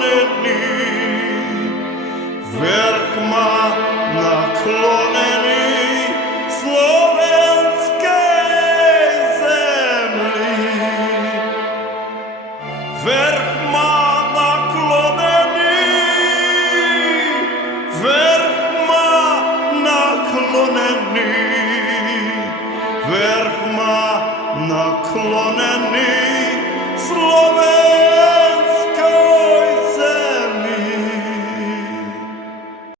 наклонений, верхма наклонений словенської землі. Верхма наклонений, верхма наклонений, верхма наклонений